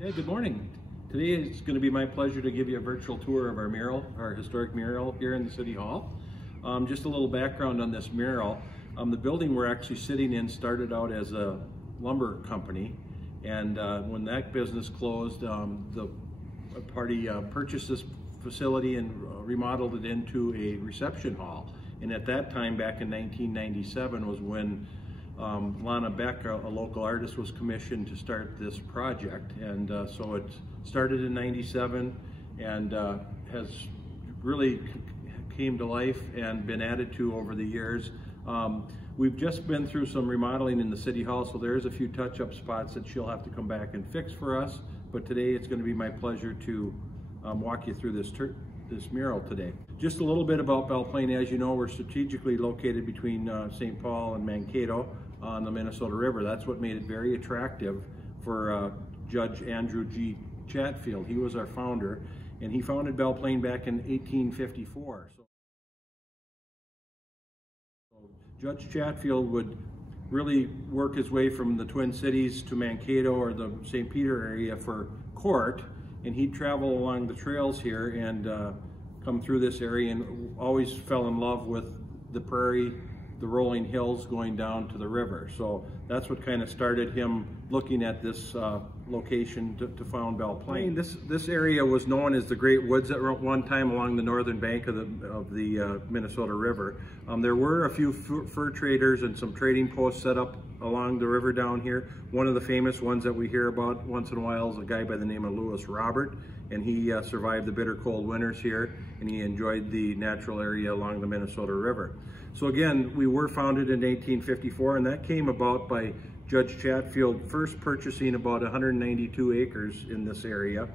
Hey, good morning. Today it's going to be my pleasure to give you a virtual tour of our mural, our historic mural here in the City Hall. Just a little background on this mural. The building we're actually sitting in started out as a lumber company, and when that business closed, the party purchased this facility and remodeled it into a reception hall. And at that time, back in 1997, was when Lana Beck, a local artist, was commissioned to start this project. And so it started in 97 and has really came to life and been added to over the years. We've just been through some remodeling in the City Hall, so there's a few touch-up spots that she'll have to come back and fix for us. But today it's going to be my pleasure to walk you through this mural today. Just a little bit about Belle Plaine. As you know, we're strategically located between St. Paul and Mankato on the Minnesota River. That's what made it very attractive for Judge Andrew G. Chatfield. He was our founder, and he founded Belle Plaine back in 1854. So Judge Chatfield would really work his way from the Twin Cities to Mankato or the St. Peter area for court, and he'd travel along the trails here and come through this area, and always fell in love with the prairie, the rolling hills going down to the river. So that's what kind of started him looking at this location to found Belle Plaine. This area was known as the Great Woods at one time along the northern bank of the Minnesota River. There were a few fur traders and some trading posts set up along the river down here. One of the famous ones that we hear about once in a while is a guy by the name of Lewis Robert, and he survived the bitter cold winters here, and he enjoyed the natural area along the Minnesota River. So again, we were founded in 1854, and that came about by Judge Chatfield first purchasing about 192 acres in this area,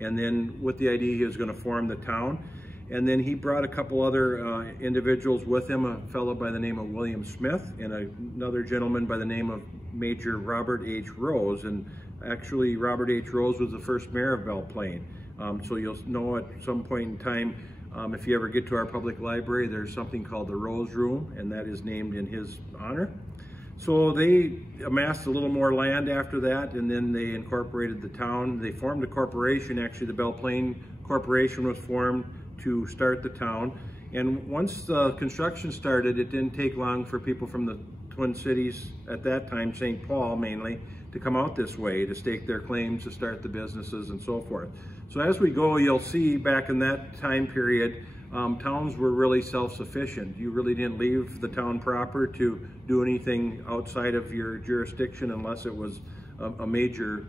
and then with the idea he was going to form the town. And then he brought a couple other individuals with him, a fellow by the name of William Smith and another gentleman by the name of Major Robert H. Rose. And actually Robert H. Rose was the first mayor of Belle Plaine. So you'll know at some point in time, if you ever get to our public library, there's something called the Rose Room, and that is named in his honor. So they amassed a little more land after that, and then they incorporated the town. They formed a corporation. Actually, the Belle Plaine Corporation was formed to start the town. And once the construction started, it didn't take long for people from the Twin Cities, at that time St. Paul mainly, to come out this way to stake their claims, to start the businesses and so forth. So as we go, you'll see back in that time period, towns were really self-sufficient. You really didn't leave the town proper to do anything outside of your jurisdiction unless it was a major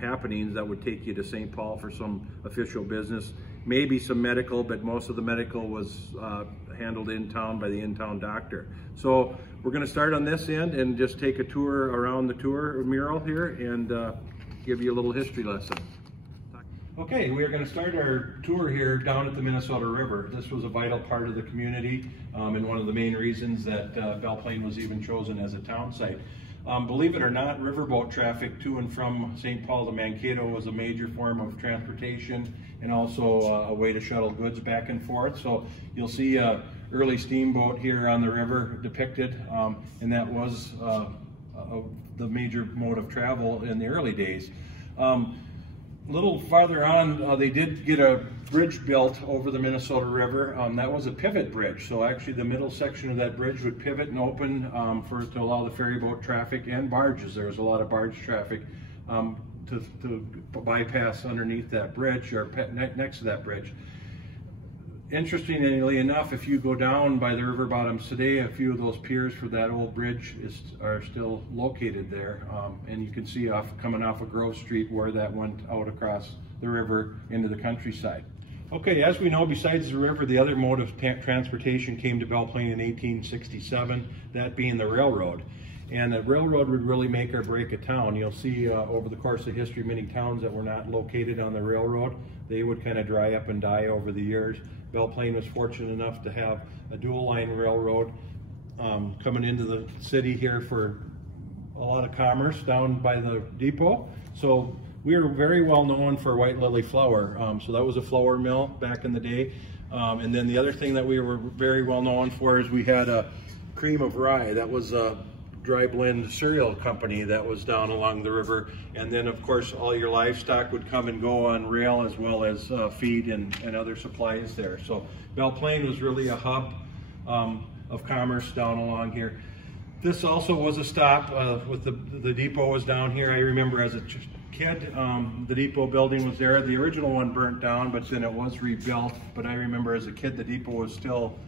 happenings that would take you to St. Paul for some official business. Maybe some medical, but most of the medical was handled in town by the in-town doctor. So we're going to start on this end and just take a tour around the mural here and give you a little history lesson. Okay, we are going to start our tour here down at the Minnesota River. This was a vital part of the community and one of the main reasons that Belle Plaine was even chosen as a town site. Believe it or not, riverboat traffic to and from St. Paul to Mankato was a major form of transportation and also a way to shuttle goods back and forth. So you'll see an early steamboat here on the river depicted, and that was the major mode of travel in the early days. A little farther on, they did get a bridge built over the Minnesota River. That was a pivot bridge. So actually the middle section of that bridge would pivot and open to allow the ferry boat traffic and barges. There was a lot of barge traffic to bypass underneath that bridge or next to that bridge. Interestingly enough, if you go down by the river bottoms today, a few of those piers for that old bridge are still located there. And you can see coming off of Grove Street where that went out across the river into the countryside. Okay, as we know, besides the river, the other mode of transportation came to Belle Plaine in 1867, that being the railroad. And the railroad would really make or break a town. You'll see over the course of history, many towns that were not located on the railroad, they would kind of dry up and die over the years. Belle Plaine was fortunate enough to have a dual line railroad coming into the city here for a lot of commerce down by the depot. So we are very well known for white lily flour. So that was a flour mill back in the day. And then the other thing that we were very well known for is we had a cream of rye. That was dry blend cereal company that was down along the river. And then of course all your livestock would come and go on rail, as well as feed and other supplies there. So Belle Plaine was really a hub of commerce down along here. This also was a stop with the depot was down here. I remember as a kid, the depot building was there. The original one burnt down, but then it was rebuilt. But I remember as a kid, the depot was still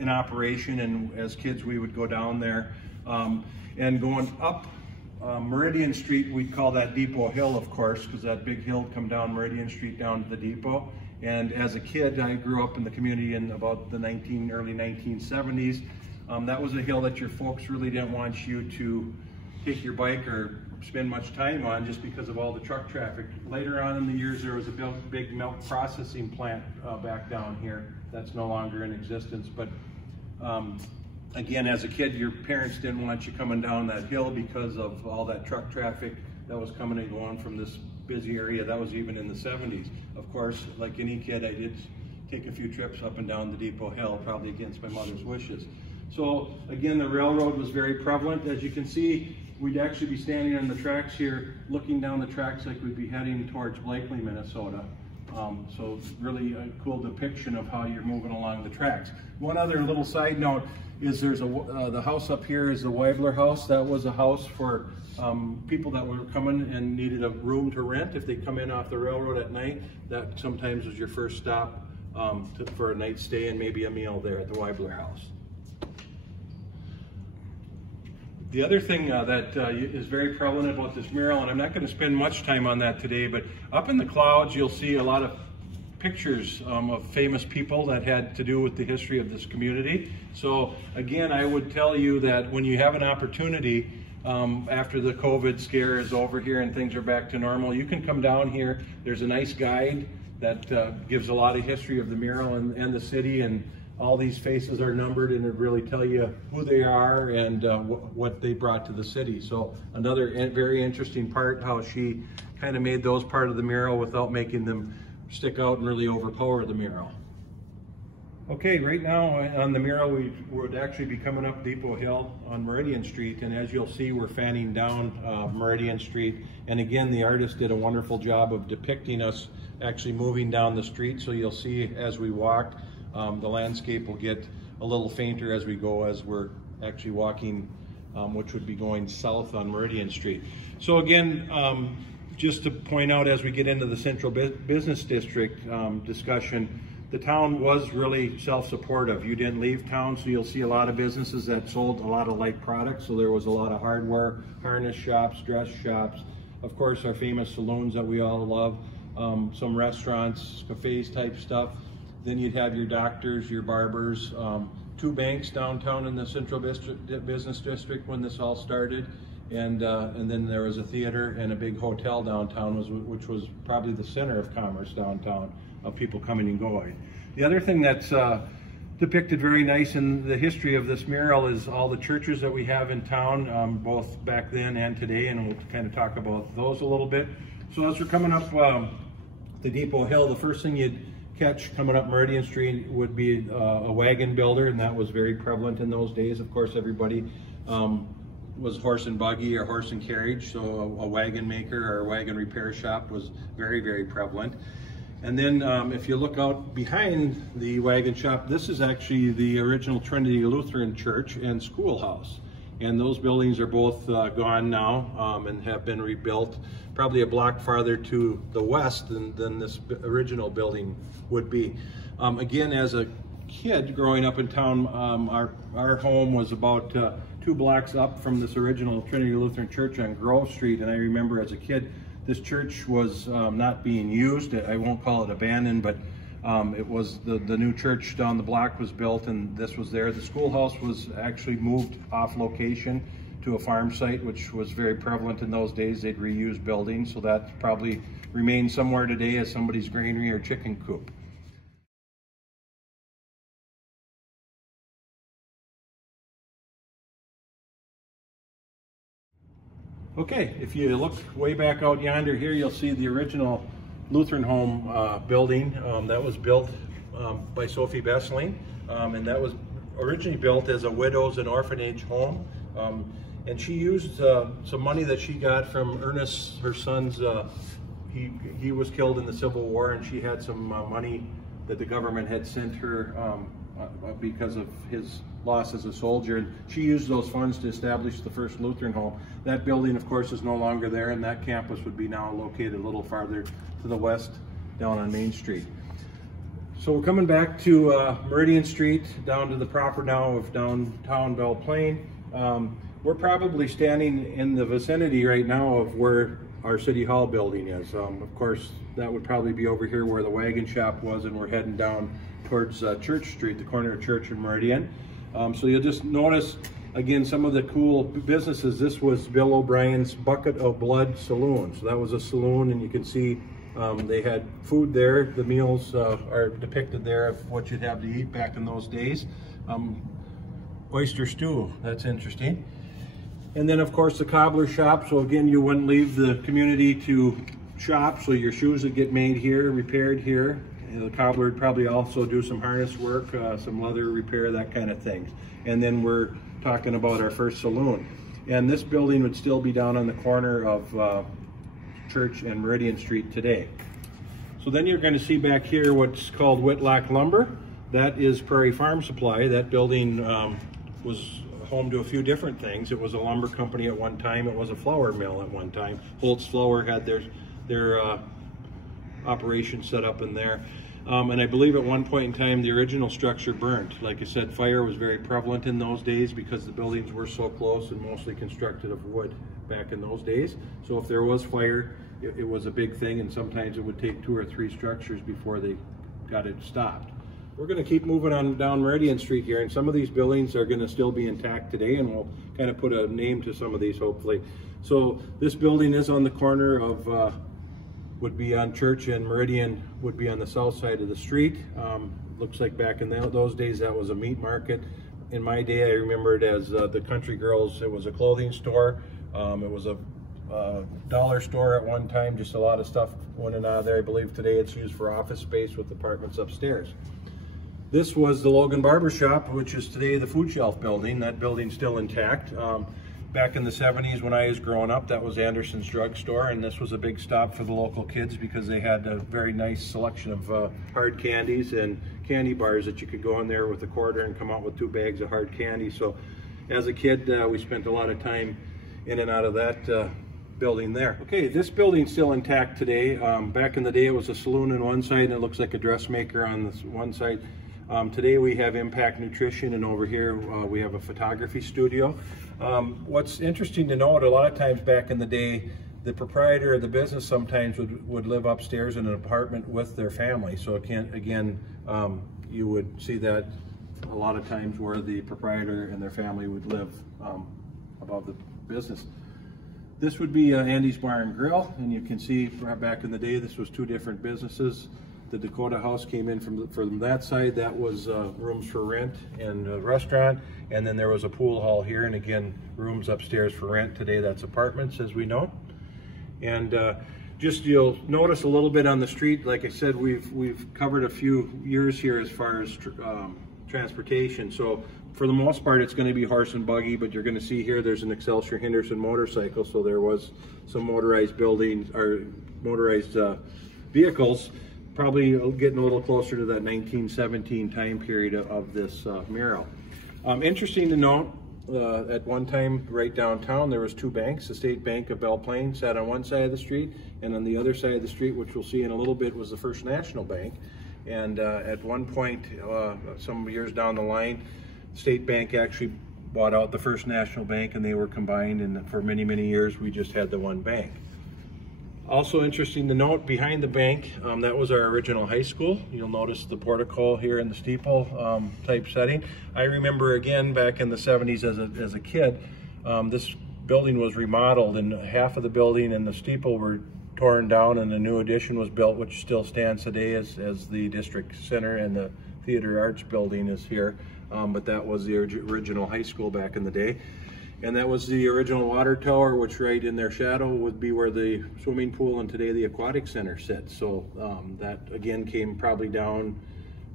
in operation, and as kids we would go down there. And going up Meridian Street, we'd call that Depot Hill, of course, because that big hill would come down Meridian Street down to the depot. And as a kid, I grew up in the community in about the early 1970s. That was a hill that your folks really didn't want you to take your bike or spend much time on, just because of all the truck traffic. Later on in the years, there was a big milk processing plant back down here that's no longer in existence. But again, as a kid, your parents didn't want you coming down that hill because of all that truck traffic that was coming and going from this busy area. That was even in the 70s. Of course, like any kid, I did take a few trips up and down the Depot Hill, probably against my mother's wishes. So again, the railroad was very prevalent. As you can see, we'd actually be standing on the tracks here, looking down the tracks like we'd be heading towards Blakely, Minnesota. So really a cool depiction of how you're moving along the tracks. One other little side note is there's the house up here is the Weibler house. That was a house for people that were coming and needed a room to rent. If they come in off the railroad at night, that sometimes was your first stop for a night stay and maybe a meal there at the Weibler house. The other thing that is very prevalent about this mural, and I'm not going to spend much time on that today, but up in the clouds you'll see a lot of pictures of famous people that had to do with the history of this community. So again, I would tell you that when you have an opportunity after the COVID scare is over here and things are back to normal, you can come down here. There's a nice guide that gives a lot of history of the mural and the city, and all these faces are numbered, and it really tell you who they are and what they brought to the city. So another very interesting part, how she kind of made those part of the mural without making them stick out and really overpower the mural. Okay, right now on the mural we would actually be coming up Depot Hill on Meridian Street, and as you'll see, we're fanning down Meridian Street. And again, the artist did a wonderful job of depicting us actually moving down the street. So you'll see as we walk, the landscape will get a little fainter as we go, as we're actually walking, which would be going south on Meridian Street. So again, just to point out, as we get into the Central Business District discussion, the town was really self-supportive. You didn't leave town, so you'll see a lot of businesses that sold a lot of like products. So there was a lot of hardware, harness shops, dress shops, of course our famous saloons that we all love, some restaurants, cafes type stuff. Then you'd have your doctors, your barbers, two banks downtown in the Central Business District when this all started, and then there was a theater and a big hotel downtown, which was probably the center of commerce downtown, of people coming and going. The other thing that's depicted very nice in the history of this mural is all the churches that we have in town, both back then and today, and we'll kind of talk about those a little bit. So as we're coming up the Depot Hill, the first thing you'd catch coming up Meridian Street would be a wagon builder, and that was very prevalent in those days. Of course, everybody was horse and buggy or horse and carriage, so a wagon maker or a wagon repair shop was very, very prevalent. And then if you look out behind the wagon shop, this is actually the original Trinity Lutheran Church and schoolhouse. And those buildings are both gone now and have been rebuilt, probably a block farther to the west than this original building would be. Again, as a kid growing up in town, our home was about 2 blocks up from this original Trinity Lutheran Church on Grove Street. And I remember as a kid, this church was not being used. I won't call it abandoned, but it was the new church down the block was built, and this was there. The schoolhouse was actually moved off location to a farm site, which was very prevalent in those days. They'd reuse buildings, so that probably remains somewhere today as somebody's granary or chicken coop. Okay, if you look way back out yonder here, you'll see the original Lutheran home building that was built by Sophie Besseling, and that was originally built as a widow's and orphanage home. And she used some money that she got from Ernest, her son's, he was killed in the Civil War, and she had some money that the government had sent her because of his loss as a soldier. And she used those funds to establish the first Lutheran home. That building, of course, is no longer there, and that campus would be now located a little farther to the west down on Main Street. So we're coming back to Meridian Street, down to the proper now of downtown Belle Plaine. We're probably standing in the vicinity right now of where our City Hall building is. Of course, that would probably be over here where the wagon shop was, and we're heading down towards Church Street, the corner of Church and Meridian. So you'll just notice, again, some of the cool businesses. This was Bill O'Brien's Bucket of Blood Saloon. So that was a saloon, and you can see they had food there. The meals are depicted there of what you'd have to eat back in those days. Oyster stew, that's interesting. And then, of course, the cobbler shop. So again, you wouldn't leave the community to shop, so your shoes would get made here, repaired here. And the cobbler would probably also do some harness work, some leather repair, that kind of thing. And then we're talking about our first saloon. And this building would still be down on the corner of Church and Meridian Street today. So then you're going to see back here what's called Whitlock Lumber. That is Prairie Farm Supply. That building was home to a few different things. It was a lumber company at one time. It was a flour mill at one time. Holt's Flour had their operation set up in there. And I believe at one point in time the original structure burnt. Like I said, fire was very prevalent in those days because the buildings were so close and mostly constructed of wood back in those days. So if there was fire, it was a big thing, and sometimes it would take 2 or 3 structures before they got it stopped. We're going to keep moving on down Meridian Street here, and some of these buildings are going to still be intact today, and we'll kind of put a name to some of these hopefully. So this building is on the corner of, would be on Church, and Meridian would be on the south side of the street. Looks like back in those days that was a meat market. In my day, I remember it as the Country Girls. It was a clothing store. It was a dollar store at one time, just a lot of stuff went in and out of there. I believe today it's used for office space with apartments upstairs. This was the Logan Barber Shop, which is today the Food Shelf building. That building's still intact. Back in the 70s when I was growing up, that was Anderson's Drugstore, and this was a big stop for the local kids because they had a very nice selection of hard candies and candy bars that you could go in there with a quarter and come out with 2 bags of hard candy. So as a kid, we spent a lot of time in and out of that building there. Okay, this building's still intact today. Back in the day, it was a saloon on one side, and it looks like a dressmaker on this one side. Today we have Impact Nutrition, and over here we have a photography studio. What's interesting to note, a lot of times back in the day, the proprietor of the business sometimes would live upstairs in an apartment with their family. So again, you would see that a lot of times where the proprietor and their family would live above the business. This would be Andy's Bar and Grill, and you can see back in the day this was 2 different businesses. The Dakota House came in from that side. That was rooms for rent and a restaurant, and then there was a pool hall here, and again rooms upstairs for rent. Today that's apartments, as we know. And just you'll notice a little bit on the street. Like I said, we've covered a few years here as far as transportation. So for the most part, it's going to be horse and buggy, but you're going to see here there's an Excelsior Henderson motorcycle. So there was some motorized buildings or motorized vehicles, probably getting a little closer to that 1917 time period of this mural. Interesting to note, at one time right downtown there was 2 banks. The State Bank of Belle Plaine sat on one side of the street, and on the other side of the street, which we'll see in a little bit, was the First National Bank. And at one point, some years down the line, State Bank actually bought out the First National Bank, and they were combined, and for many, many years we just had the one bank. Also interesting to note, behind the bank, that was our original high school. You'll notice the portico here in the steeple type setting. I remember again back in the 70s as a kid, this building was remodeled, and half of the building and the steeple were torn down, and a new addition was built, which still stands today as the district center, and the theater arts building is here. But that was the original high school back in the day. And that was the original water tower, which right in their shadow would be where the swimming pool and today the aquatic center sits. So that again came probably down,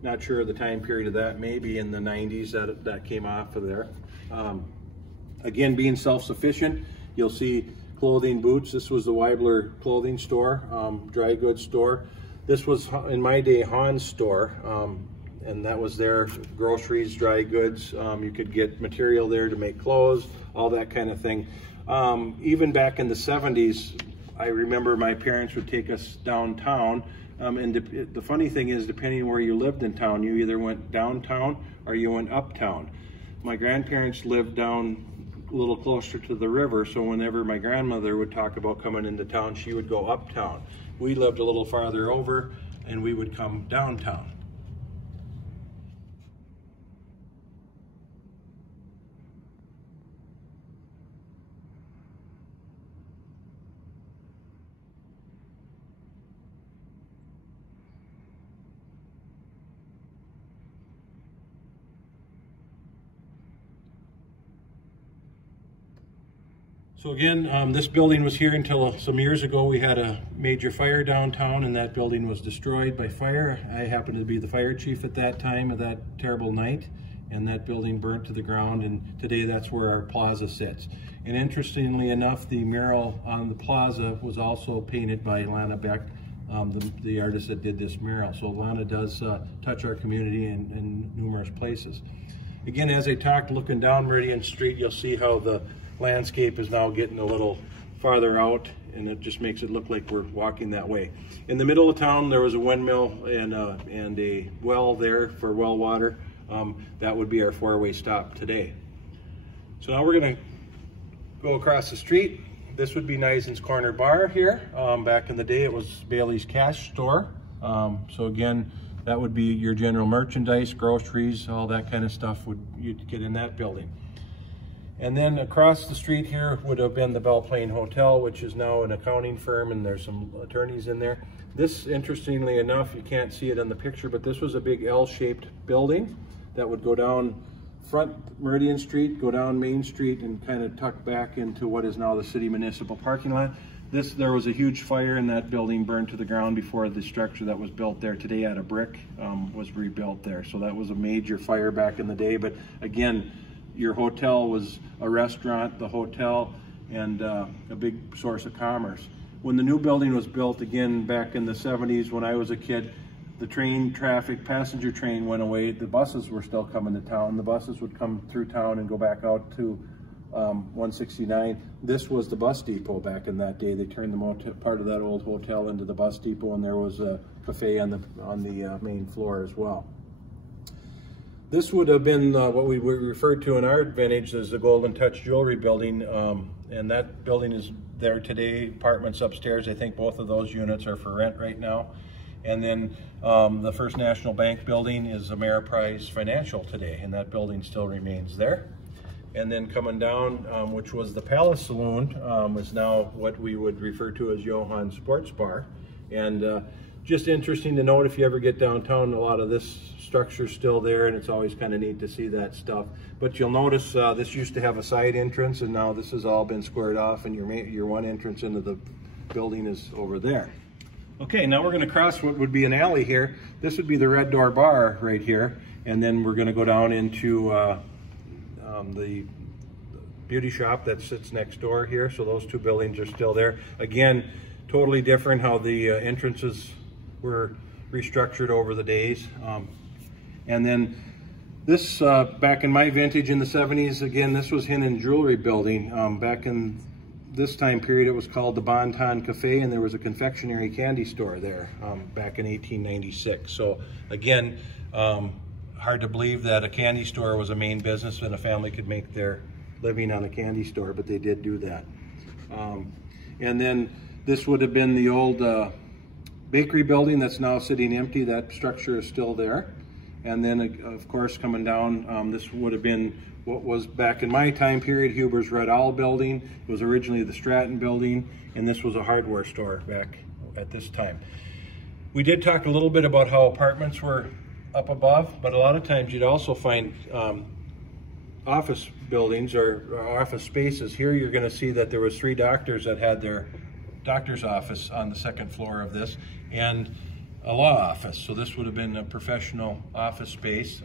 not sure of the time period of that, maybe in the 90s that came off of there. Again, being self-sufficient, you'll see clothing, boots. This was the Weibler clothing store, dry goods store. This was, in my day, Hahn's store, and that was their groceries, dry goods. You could get material there to make clothes, all that kind of thing. Even back in the 70s, I remember my parents would take us downtown, and the funny thing is, depending where you lived in town, you either went downtown or you went uptown. My grandparents lived down a little closer to the river, so whenever my grandmother would talk about coming into town, she would go uptown. We lived a little farther over, and we would come downtown. So again, this building was here until some years ago. We had a major fire downtown, and that building was destroyed by fire. I happened to be the fire chief at that time of that terrible night, and that building burnt to the ground, and today that's where our plaza sits. And interestingly enough, the mural on the plaza was also painted by Lana Beck, the artist that did this mural. So Lana does touch our community in numerous places. Again, as I talked, looking down Meridian Street, you'll see how the landscape is now getting a little farther out, and it just makes it look like we're walking that way. In the middle of town, there was a windmill and a well there for well water. That would be our four-way stop today. So now we're going to go across the street. This would be Nisen's Corner Bar here. Back in the day, it was Bailey's Cash Store. So again, that would be your general merchandise, groceries, all that kind of stuff you'd get in that building. And then across the street here would have been the Belle Plaine Hotel, which is now an accounting firm, and there's some attorneys in there. This, interestingly enough, you can't see it in the picture, but this was a big L-shaped building that would go down front Meridian Street, go down Main Street, and kind of tuck back into what is now the city municipal parking lot. There was a huge fire, and that building burned to the ground before the structure that was built there today out of brick was rebuilt there. So that was a major fire back in the day. But again, your hotel was a restaurant, the hotel, and a big source of commerce. When the new building was built, again, back in the 70s when I was a kid, the train traffic, passenger train went away. The buses were still coming to town. The buses would come through town and go back out to 169. This was the bus depot back in that day. They turned part of that old hotel into the bus depot, and there was a cafe on the main floor as well. This would have been what we referred to in our vintage as the Golden Touch Jewelry Building, and that building is there today. Apartments upstairs, I think both of those units are for rent right now. And then the First National Bank building is Ameriprise Financial today, and that building still remains there. And then coming down, which was the Palace Saloon, is now what we would refer to as Johann Sports Bar. And just interesting to note, if you ever get downtown, a lot of this structure's still there, and it's always kind of neat to see that stuff. But you'll notice this used to have a side entrance, and now this has all been squared off, and your one entrance into the building is over there. Okay, now we're going to cross what would be an alley here. This would be the Red Door Bar right here, and then we're going to go down into the beauty shop that sits next door here. So those two buildings are still there. Again, totally different how the entrances were restructured over the days. And then this, back in my vintage in the 70s, again, this was Hinnon Jewelry Building. Back in this time period, it was called the Bon Ton Cafe, and there was a confectionery candy store there back in 1896. So again, hard to believe that a candy store was a main business and a family could make their living on a candy store, but they did do that. And then this would have been the old bakery building that's now sitting empty. That structure is still there. And then, of course, coming down, this would have been what was back in my time period, Huber's Red Owl Building. It was originally the Stratton Building, and this was a hardware store back at this time. We did talk a little bit about how apartments were up above, but a lot of times you'd also find office buildings or office spaces. Here you're going to see that there was 3 doctors that had their doctor's office on the 2nd floor of this, and a law office. So this would have been a professional office space.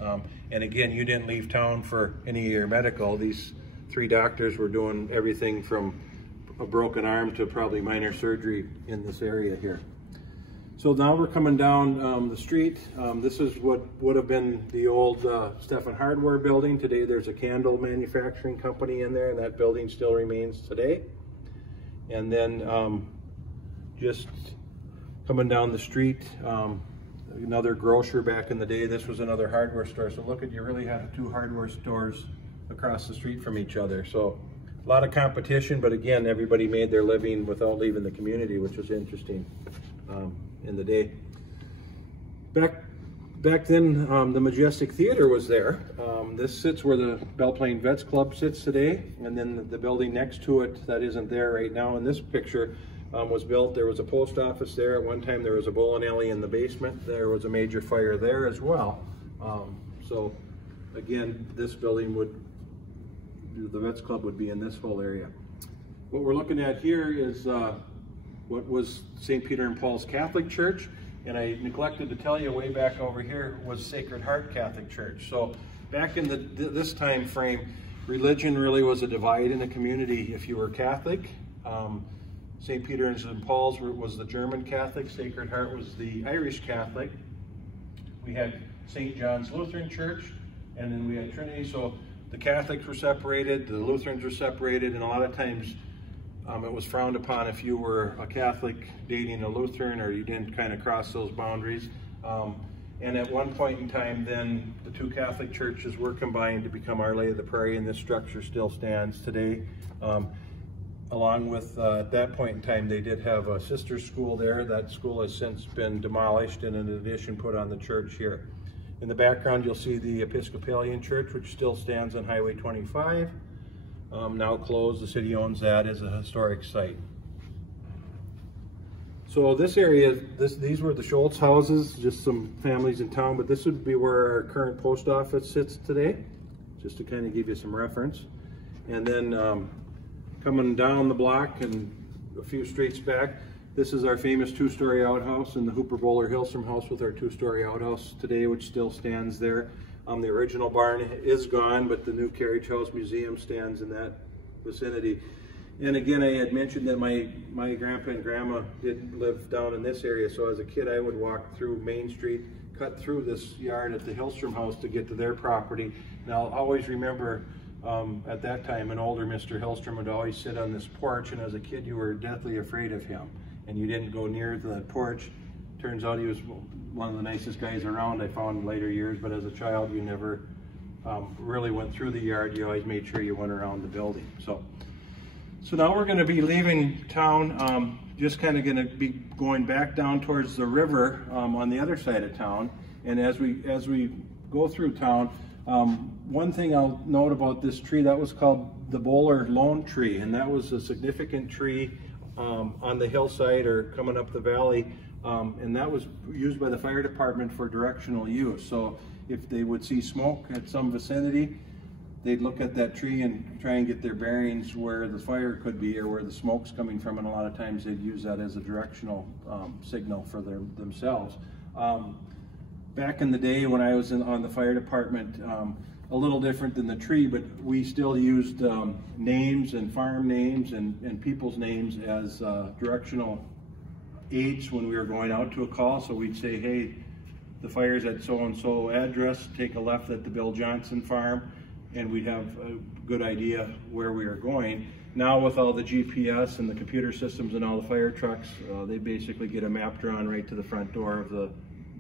And again, you didn't leave town for any of your medical. These 3 doctors were doing everything from a broken arm to probably minor surgery in this area here. So now we're coming down the street. This is what would have been the old Stephan Hardware building. Today there's a candle manufacturing company in there, and that building still remains today. And then just coming down the street, another grocer back in the day. This was another hardware store. So look, you really have 2 hardware stores across the street from each other. So a lot of competition, but again, everybody made their living without leaving the community, which was interesting in the day. Back then, the Majestic Theater was there. This sits where the Belle Plaine Vets Club sits today, and then the building next to it that isn't there right now in this picture was built. There was a post office there. At one time there was a bowling alley in the basement. There was a major fire there as well. So again, this building the Vets Club would be in this whole area. What we're looking at here is what was St. Peter and Paul's Catholic Church, and I neglected to tell you, way back over here was Sacred Heart Catholic Church. So back in this time frame, religion really was a divide in the community. If you were Catholic, St. Peter and Paul's was the German Catholic, Sacred Heart was the Irish Catholic. We had St. John's Lutheran Church, and then we had Trinity. So the Catholics were separated, the Lutherans were separated, and a lot of times it was frowned upon if you were a Catholic dating a Lutheran, or you didn't kind of cross those boundaries. And at one point in time, then the 2 Catholic churches were combined to become Our Lady of the Prairie, and this structure still stands today. Along with, at that point in time, they did have a sister school there. That school has since been demolished and in addition put on the church here. In the background, you'll see the Episcopalian Church, which still stands on Highway 25. Now closed. The city owns that as a historic site. So this area, these were the Schultz houses, just some families in town, but this would be where our current post office sits today, just to kind of give you some reference. And then coming down the block and a few streets back, this is our famous 2-story outhouse, and the Hooper Bowler Hillstrom house with our 2-story outhouse today, which still stands there. The original barn is gone, but the new Carriage House Museum stands in that vicinity. And again, I had mentioned that my grandpa and grandma did live down in this area, so as a kid I would walk through Main Street, cut through this yard at the Hillstrom house to get to their property. And I'll always remember at that time an older Mr. Hillstrom would always sit on this porch, and as a kid you were deathly afraid of him, and you didn't go near the porch. Turns out he was one of the nicest guys around, I found in later years, but as a child you never really went through the yard. You always made sure you went around the building. So now we're going to be leaving town, just kind of going to be going back down towards the river on the other side of town. And as we go through town, one thing I'll note about this tree, that was called the Bowler Lone Tree, and that was a significant tree on the hillside or coming up the valley, and that was used by the fire department for directional use. So if they would see smoke at some vicinity, they'd look at that tree and try and get their bearings where the fire could be or where the smoke's coming from, and a lot of times they'd use that as a directional signal for themselves. Back in the day when I was on the fire department, a little different than the tree, but we still used names and farm names and people's names as directional aids when we were going out to a call. So we'd say, hey, the fire's at so-and-so address, take a left at the Bill Johnson farm, and we'd have a good idea where we were going. Now with all the GPS and the computer systems and all the fire trucks, they basically get a map drawn right to the front door of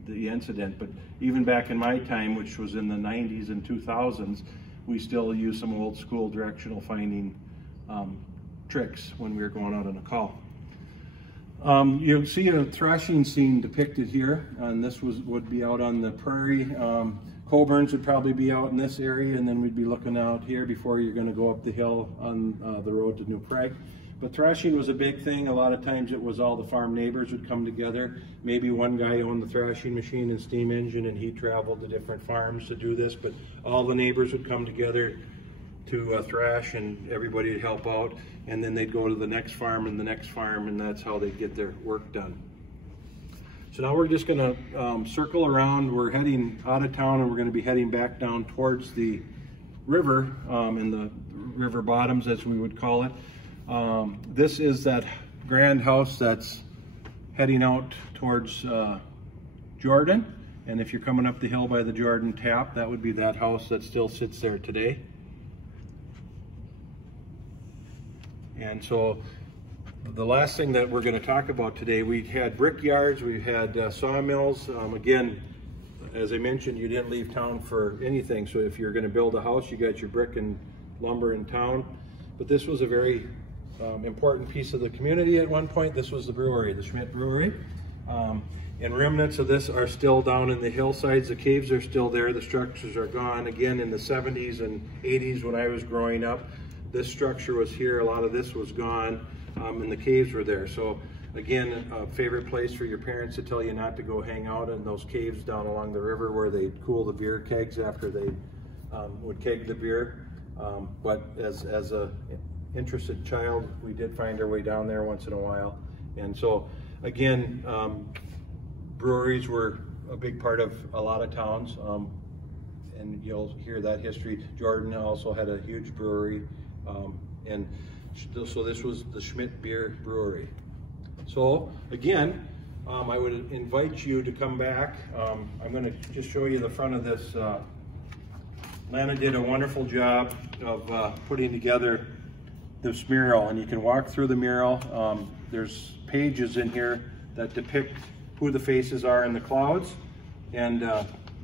the incident. But even back in my time, which was in the 90s and 2000s, we still use some old school directional finding tricks when we were going out on a call. You'll see a thrashing scene depicted here, and this would be out on the prairie. Coburns would probably be out in this area, and then we'd be looking out here before you're going to go up the hill on the road to New Prague. But thrashing was a big thing. A lot of times it was all the farm neighbors would come together. Maybe one guy owned the thrashing machine and steam engine, and he traveled to different farms to do this, but all the neighbors would come together to thrash, and everybody would help out, and then they'd go to the next farm and the next farm, and that's how they'd get their work done. So now we're just going to circle around. We're heading out of town, and we're going to be heading back down towards the river, and the river bottoms, as we would call it. This is that grand house that's heading out towards Jordan. And if you're coming up the hill by the Jordan Tap, that would be that house that still sits there today. And so the last thing that we're going to talk about today, we had brick yards, we had sawmills. Again, as I mentioned, you didn't leave town for anything. So if you're going to build a house, you got your brick and lumber in town. But this was a very important piece of the community at one point. This was the brewery, the Schmidt Brewery. And remnants of this are still down in the hillsides. The caves are still there. The structures are gone. Again, in the 70s and 80s when I was growing up, this structure was here. A lot of this was gone, and the caves were there. So again, a favorite place for your parents to tell you not to go hang out in those caves down along the river where they'd cool the beer kegs after they would keg the beer. But as a interested child, we did find our way down there once in a while. And so again, breweries were a big part of a lot of towns, and you'll hear that history. Jordan also had a huge brewery, and so this was the Schmidt Beer Brewery. So again, I would invite you to come back. I'm going to just show you the front of this. Lana did a wonderful job of putting together this mural, and you can walk through the mural. There's pages in here that depict who the faces are in the clouds, and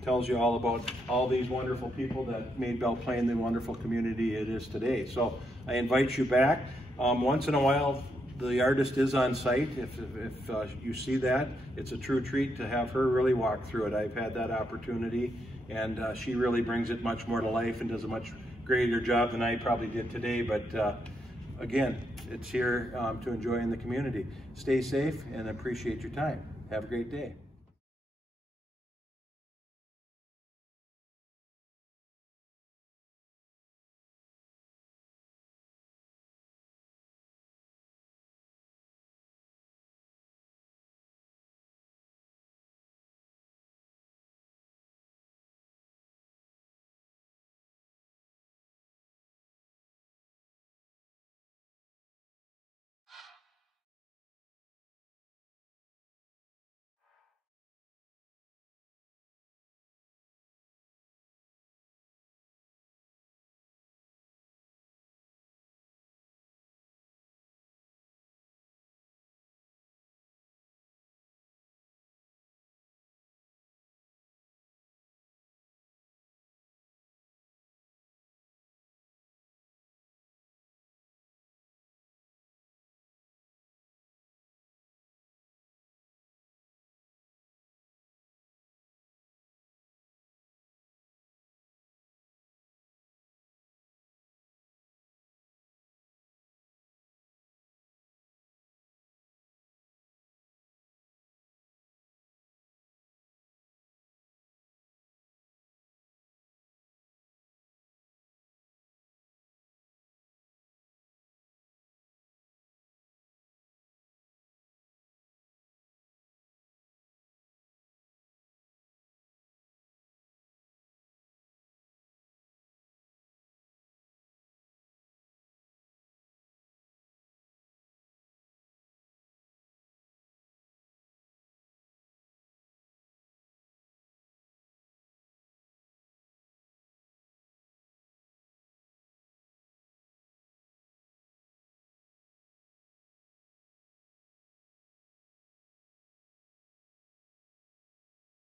tells you all about all these wonderful people that made Belle Plaine the wonderful community it is today. So I invite you back. Once in a while, the artist is on site. If you see that, it's a true treat to have her really walk through it. I've had that opportunity, and she really brings it much more to life and does a much greater job than I probably did today. But again, it's here to enjoy in the community. Stay safe and appreciate your time. Have a great day.